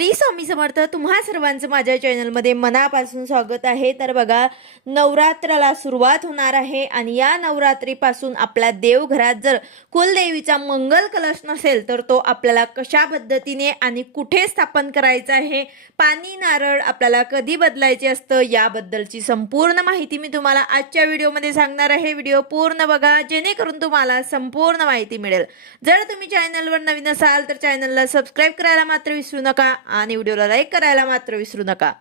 श्री स्वामी समर्थ तुम्हा सर्वांचं माझ्या चॅनलमध्ये मनापासून स्वागत आहे. तर बघा नवरात्राला सुरुवात होणार आहे आणि या नवरात्रीपासून आपल्या देवघरात जर कुलदेवीचा मंगल कलश नसेल तर तो आपल्याला कशा पद्धतीने आणि कुठे स्थापन करायचा आहे पाणी नारळ आपल्याला कधी बदलायचे असतं याबद्दलची संपूर्ण माहिती मी तुम्हाला आजच्या व्हिडिओमध्ये सांगणार आहे. व्हिडिओ पूर्ण बघा जेणेकरून तुम्हाला संपूर्ण माहिती मिळेल. जर तुम्ही चॅनलवर नवीन असाल तर चॅनलला सबस्क्राईब करायला मात्र विसरू नका आणि व्हिडिओला लाईक करायला मात्र विसरू नका.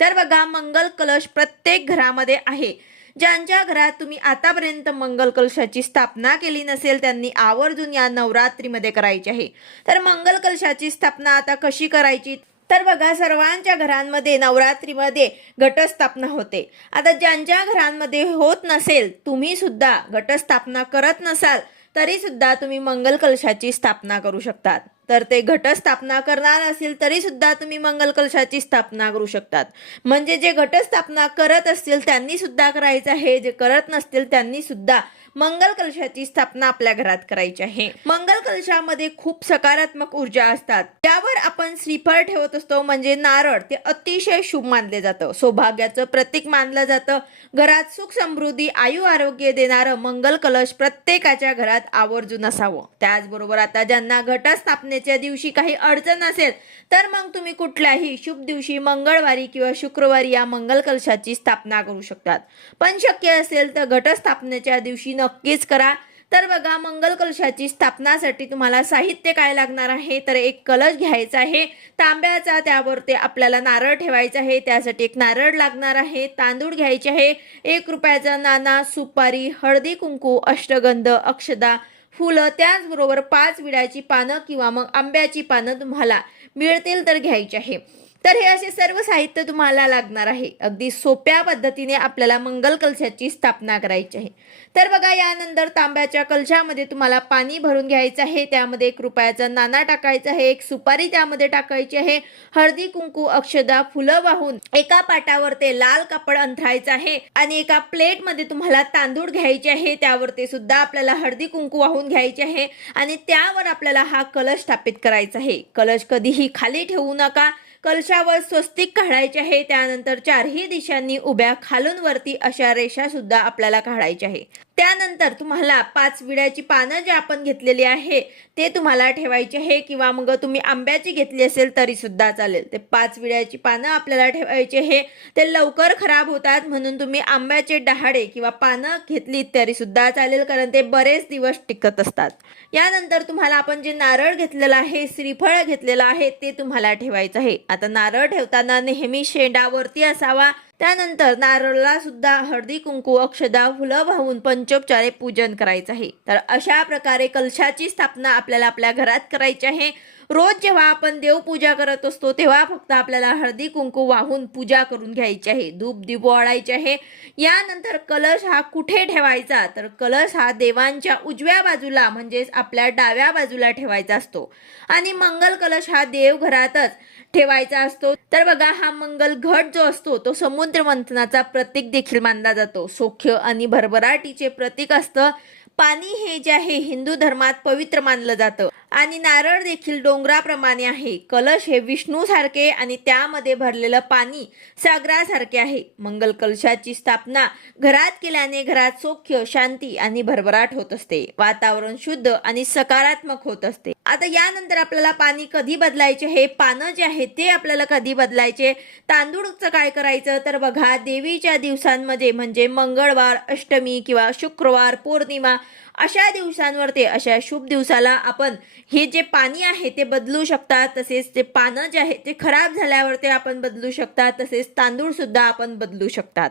तर बघा मंगल कलश प्रत्येक घरामध्ये आहे. ज्यांच्या घरात तुम्ही आतापर्यंत मंगल कलशाची स्थापना केली नसेल त्यांनी आवर्जून या नवरात्रीमध्ये करायची आहे. तर मंगल कलशाची स्थापना आता कशी करायची? तर बघा सर्वांच्या घरांमध्ये नवरात्रीमध्ये घटस्थापना होते. आता ज्यांच्या घरांमध्ये होत नसेल तुम्ही सुद्धा घटस्थापना करत नसाल तरी सुद्धा तुम्ही मंगल कलशाची स्थापना करू शकतात. तर ते घटस्थापना करणार असेल तरी सुद्धा तुम्ही मंगल कलशाची स्थापना करू शकतात. म्हणजे जे घटस्थापना करत असतील त्यांनी सुद्धा करायचं आहे. जे करत नसतील त्यांनी सुद्धा मंगल कलशाची स्थापना आपल्या घरात करायची आहे. मंगल कलशामध्ये खूप सकारात्मक ऊर्जा असतात. त्यावर आपण श्रीफळ ठेवत असतो म्हणजे नारळ ते अतिशय शुभ मानले जातं. सौभाग्याचं प्रतीक मानलं जातं. घरात सुख समृद्धी आयु आरोग्य देणारं मंगल कलश प्रत्येकाच्या घरात आवर्जून असावं. त्याचबरोबर आता ज्यांना घटस्थापनेच्या दिवशी काही अडचण असेल तर मग तुम्ही कुठल्याही शुभ दिवशी मंगळवारी किंवा शुक्रवारी या मंगल कलशाची स्थापना करू शकतात. पण शक्य असेल तर घटस्थापनेच्या दिवशी नक्कीच करा. तर बघा मंगल कलशाची स्थापनासाठी तुम्हाला साहित्य काय लागणार आहे? तर एक कलश घ्यायचा आहे. तांब्याचा त्यावर ते आपल्याला नारळ ठेवायचा आहे. त्यासाठी एक नारळ लागणार आहे. तांदूळ घ्यायचे आहे. एक रुपयाचा नाना सुपारी हळदी कुंकू अष्टगंध अक्षदा फुलं त्याचबरोबर पाच विड्याची पानं किंवा मग आंब्याची पानं तुम्हाला मिळतील तर घ्यायची आहे. तर हे असे सर्व साहित्य तुम्हाला लागणार आहे. अगदी सोप्या पद्धतीने आपल्याला मंगल कलशाची स्थापना करायची आहे. तर बघा यानंतर तांब्याच्या कलशामध्ये तुम्हाला पाणी भरून घ्यायचं आहे. त्यामध्ये एक रुपयाचा नाणा टाकायचा आहे. एक सुपारी त्यामध्ये टाकायची आहे. हळदी कुंकू अक्षदा फुलं वाहून एका पाटावर ते लाल कापड अंथरायचं आहे आणि एका प्लेटमध्ये तुम्हाला तांदूळ घ्यायचे आहे. त्यावर ते सुद्धा आपल्याला हळदी कुंकू वाहून घ्यायचे आहे आणि त्यावर आपल्याला हा कलश स्थापित करायचा आहे. कलश कधीही खाली ठेवू नका. कलशावर स्वस्तिक काढायचे आहे त्यानंतर चारही दिशांनी उभ्या खालून वरती अशा रेषा सुद्धा आपल्याला काढायच्या आहे. त्यानंतर तुम्हाला पाच विड्याची पानं जी आपण घेतलेली आहे ते तुम्हाला ठेवायची आहे किंवा मग तुम्ही आंब्याची घेतली असेल तरी सुद्धा चालेल. ते पाच विड्याची पानं आपल्याला ठेवायची आहे. ते लवकर खराब होतात म्हणून तुम्ही आंब्याचे डहाडे किंवा पानं घेतली तरी सुद्धा चालेल कारण ते बरेच दिवस टिकत असतात. यानंतर तुम्हाला आपण जे नारळ घेतलेलं आहे श्रीफळ घेतलेलं आहे ते तुम्हाला ठेवायचं आहे. आता नारळ ठेवताना नेहमी शेंडावरती असावा. त्यानंतर नारळाला सुद्धा हळदी कुंकू अक्षदा फुलं वाहून पंचोपचारे पूजन करायचं आहे. तर अशा प्रकारे कलशाची स्थापना आपल्याला आपल्या घरात करायची आहे. रोज जेव्हा आपण देवपूजा करत असतो तेव्हा फक्त आपल्याला हळदी कुंकू वाहून पूजा करून घ्यायची आहे धूप दीप आळायचे आहे. यानंतर कलश हा कुठे ठेवायचा? तर कलश हा देवांच्या उजव्या बाजूला म्हणजेच आपल्या डाव्या बाजूला ठेवायचा असतो. आणि मंगल कलश हा देवघरातच ठेवायचा असतो. तर बघा हा मंगल घट जो असतो तो समुद्र मंथनाचा प्रतीक देखील मानला जातो. सौख्य आणि भरभराटीचे प्रतीक असतं. पाणी हे जे आहे हिंदू धर्मात पवित्र मानलं जातं. आणि नारळ देखील डोंगराप्रमाणे आहे. कलश हे विष्णू सारखे आणि त्यामध्ये भरलेलं पाणी सागरासारखे आहे. मंगल कलशाची स्थापना घरात केल्याने घरात सौख्य शांती आणि भरभराट होत असते. वातावरण शुद्ध आणि सकारात्मक होत असते. आता यानंतर आपल्याला पाणी कधी बदलायचे? हे पानं जे आहे ते आपल्याला कधी बदलायचे? तांदूळचं काय करायचं? तर बघा देवीच्या दिवसांमध्ये म्हणजे मंगळवार अष्टमी किंवा शुक्रवार पौर्णिमा अशा दिवसांवरती अशा शुभ दिवसाला आपण हे जे पाणी आहे ते बदलू शकतात तसेच ते पानं जे आहे ते खराब झाल्यावर ते आपण बदलू शकतात तसेच तांदूळसुद्धा आपण बदलू शकतात.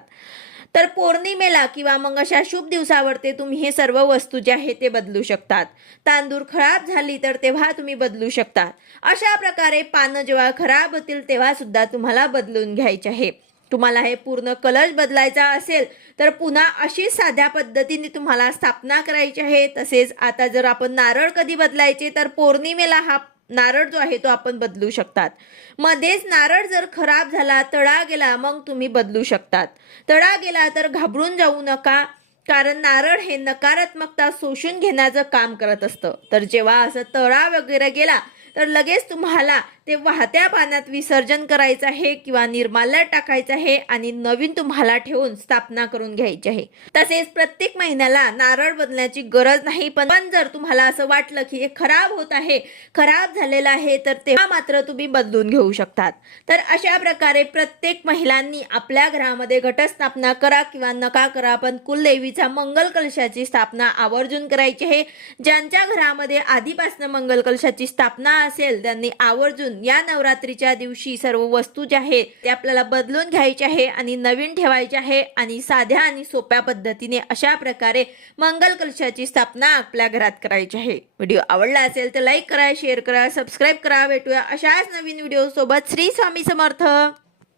तर पौर्णिमेला किंवा मग अशा शुभ दिवसावरती तुम्ही हे सर्व वस्तू जे आहे ते बदलू शकतात. तांदूळ खराब झाली तर तेव्हा तुम्ही बदलू शकतात अशा प्रकारे पानं जेव्हा खराब होतील तेव्हा सुद्धा तुम्हाला बदलून घ्यायचे आहे. तुम्हाला हे पूर्ण कलश बदलायचा असेल तर पुन्हा अशी साध्या पद्धतीने तुम्हाला स्थापना करायची आहे. तसेच आता जर आपण नारळ कधी बदलायचे तर पौर्णिमेला हा नारळ जो आहे तो आपण बदलू शकतात. मध्येच नारळ जर खराब झाला तळा गेला मग तुम्ही बदलू शकतात. तळा गेला तर घाबरून जाऊ नका कारण नारळ हे नकारात्मकता शोषून घेण्याचं काम करत असतं. तर जेव्हा असं तळा वगैरे गेला तर लगेच तुम्हाला ते वाहत्या पाण्यात विसर्जन करायचं आहे किंवा निर्माल्यात टाकायचं आहे आणि नवीन तुम्हाला ठेवून स्थापना करून घ्यायची आहे. तसेच प्रत्येक महिन्याला नारळ बदलण्याची गरज नाही पण जर तुम्हाला असं वाटलं की हे खराब होत आहे खराब झालेलं आहे तर तेव्हा मात्र तुम्ही बदलून घेऊ शकतात. तर अशा प्रकारे प्रत्येक महिलांनी आपल्या घरामध्ये घटस्थापना करा किंवा नका करा पण कुलदेवीचा मंगल कलशाची स्थापना आवर्जून करायची आहे. ज्यांच्या घरामध्ये आधीपासून मंगल कलशाची स्थापना असेल त्यांनी आवर्जून या नवरात्रीच्या दिवशी सर्व वस्तू ज्या आहेत ते आपल्याला बदलून घ्यायचे आहे आणि नवीन ठेवायचे आहे आणि साध्या आणि सोप्या पद्धतीने अशा प्रकारे मंगल कलशाची स्थापना आपल्या घरात करायची आहे. व्हिडिओ आवडला असेल तर लाईक करा शेअर करा सबस्क्राईब करा. भेटूया अशाच नवीन व्हिडिओ सोबत श्री स्वामी समर्थ.